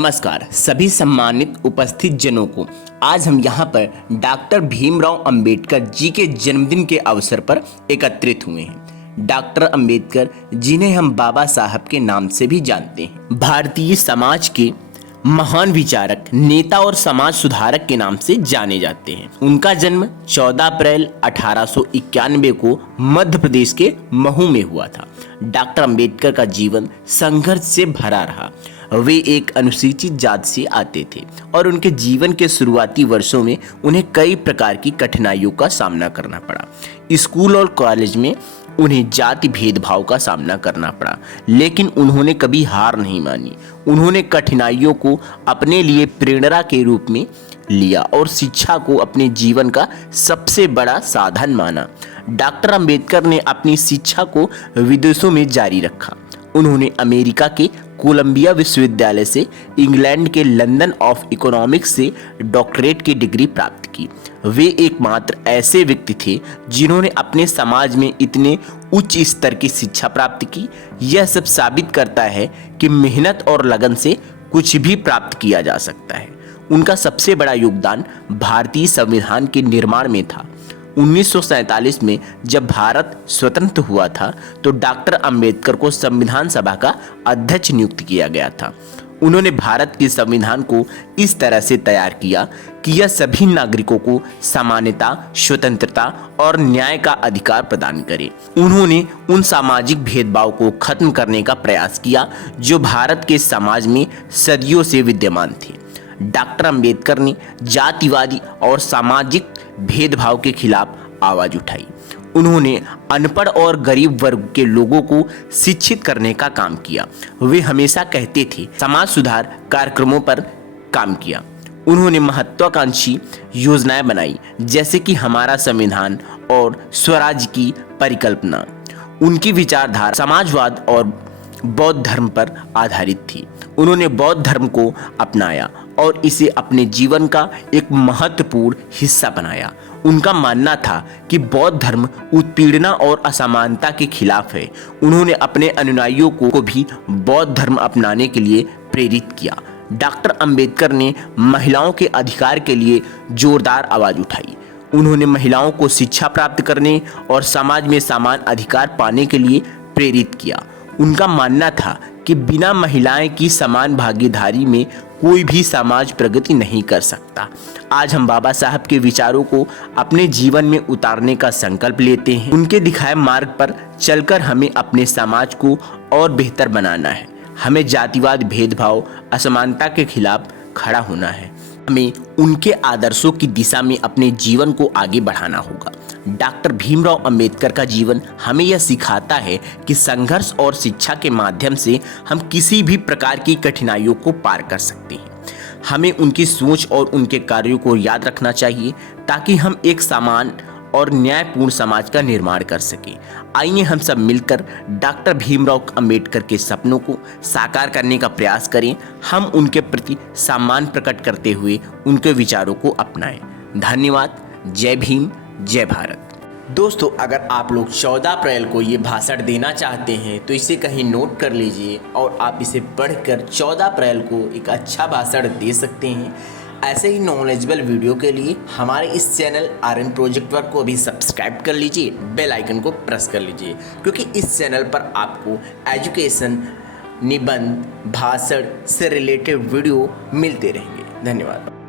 नमस्कार सभी सम्मानित उपस्थित जनों को। आज हम यहाँ पर डॉक्टर भीमराव अंबेडकर जी के जन्मदिन के अवसर पर एकत्रित हुए हैं। डॉक्टर अंबेडकर जिन्हें हम बाबा साहब के नाम से भी जानते हैं, भारतीय समाज के महान विचारक, नेता और समाज सुधारक के नाम से जाने जाते हैं। उनका जन्म 14 अप्रैल 1891 को मध्य प्रदेश के महू में हुआ था। डॉक्टर अंबेडकर का जीवन संघर्ष से भरा रहा। वे एक अनुसूचित जाति से आते थे और उनके जीवन के शुरुआती वर्षों में उन्हें कई प्रकार की कठिनाइयों का सामना करना पड़ा। स्कूल और कॉलेज में उन्हें जाति भेदभाव का सामना करना पड़ा, लेकिन उन्होंने कभी हार नहीं मानी। उन्होंने कठिनाइयों को अपने लिए प्रेरणा के रूप में लिया और शिक्षा को अपने जीवन का सबसे बड़ा साधन माना। डॉक्टर अंबेडकर ने अपनी शिक्षा को विदेशों में जारी रखा। उन्होंने अमेरिका के कोलंबिया विश्वविद्यालय से, इंग्लैंड के लंदन ऑफ इकोनॉमिक्स से डॉक्टरेट की डिग्री प्राप्त की। वे एकमात्र ऐसे व्यक्ति थे जिन्होंने अपने समाज में इतने उच्च स्तर की शिक्षा प्राप्त की। यह सब साबित करता है कि मेहनत और लगन से कुछ भी प्राप्त किया जा सकता है। उनका सबसे बड़ा योगदान भारतीय संविधान के निर्माण में था। 1947 में जब भारत स्वतंत्र हुआ था तो डॉक्टर अंबेडकर को संविधान सभा का अध्यक्ष नियुक्त किया गया था। उन्होंने भारत के संविधान को इस तरह से तैयार किया कि यह सभी नागरिकों को समानता, स्वतंत्रता और न्याय का अधिकार प्रदान करे। उन्होंने उन सामाजिक भेदभाव को खत्म करने का प्रयास किया जो भारत के समाज में सदियों से विद्यमान थे। डॉक्टर अंबेडकर ने जातिवादी और सामाजिक भेदभाव के खिलाफ आवाज उठाई। उन्होंने अनपढ़ और गरीब वर्ग के लोगों को शिक्षित करने का काम किया। वे हमेशा कहते थे, समाज सुधार कार्यक्रमों पर काम किया। उन्होंने महत्वाकांक्षी योजनाएं बनाई, जैसे कि हमारा संविधान और स्वराज की परिकल्पना। उनकी विचारधारा समाजवाद और बौद्ध धर्म पर आधारित थी। उन्होंने बौद्ध धर्म को अपनाया और इसे अपने जीवन का एक महत्वपूर्ण हिस्सा बनाया। उनका मानना था कि बौद्ध धर्म उत्पीड़ना और असमानता के खिलाफ है। उन्होंने अपने अनुयायियों को भी बौद्ध धर्म अपनाने के लिए प्रेरित किया। डॉक्टर अंबेडकर ने महिलाओं के अधिकार के लिए जोरदार आवाज उठाई। उन्होंने महिलाओं को शिक्षा प्राप्त करने और समाज में समान अधिकार पाने के लिए प्रेरित किया। उनका मानना था कि बिना महिलाएं की समान भागीदारी में कोई भी समाज प्रगति नहीं कर सकता। आज हम बाबा साहब के विचारों को अपने जीवन में उतारने का संकल्प लेते हैं। उनके दिखाए मार्ग पर चलकर हमें अपने समाज को और बेहतर बनाना है। हमें जातिवाद, भेदभाव, असमानता के खिलाफ खड़ा होना है। हमें उनके आदर्शों की दिशा में अपने जीवन को आगे बढ़ाना होगा। डॉक्टर भीमराव अंबेडकर का जीवन हमें यह सिखाता है कि संघर्ष और शिक्षा के माध्यम से हम किसी भी प्रकार की कठिनाइयों को पार कर सकते हैं। हमें उनकी सोच और उनके कार्यों को याद रखना चाहिए ताकि हम एक समान और न्यायपूर्ण समाज का निर्माण कर सकें। आइए हम सब मिलकर डॉक्टर भीमराव अंबेडकर के सपनों को साकार करने का प्रयास करें। हम उनके प्रति सम्मान प्रकट करते हुए उनके विचारों को अपनाएं। धन्यवाद। जय भीम, जय भारत। दोस्तों, अगर आप लोग 14 अप्रैल को ये भाषण देना चाहते हैं तो इसे कहीं नोट कर लीजिए और आप इसे पढ़कर 14 अप्रैल को एक अच्छा भाषण दे सकते हैं। ऐसे ही नॉलेजेबल वीडियो के लिए हमारे इस चैनल RN प्रोजेक्ट वर्क को अभी सब्सक्राइब कर लीजिए, बेल आइकन को प्रेस कर लीजिए, क्योंकि इस चैनल पर आपको एजुकेशन, निबंध, भाषण से रिलेटेड वीडियो मिलते रहेंगे। धन्यवाद।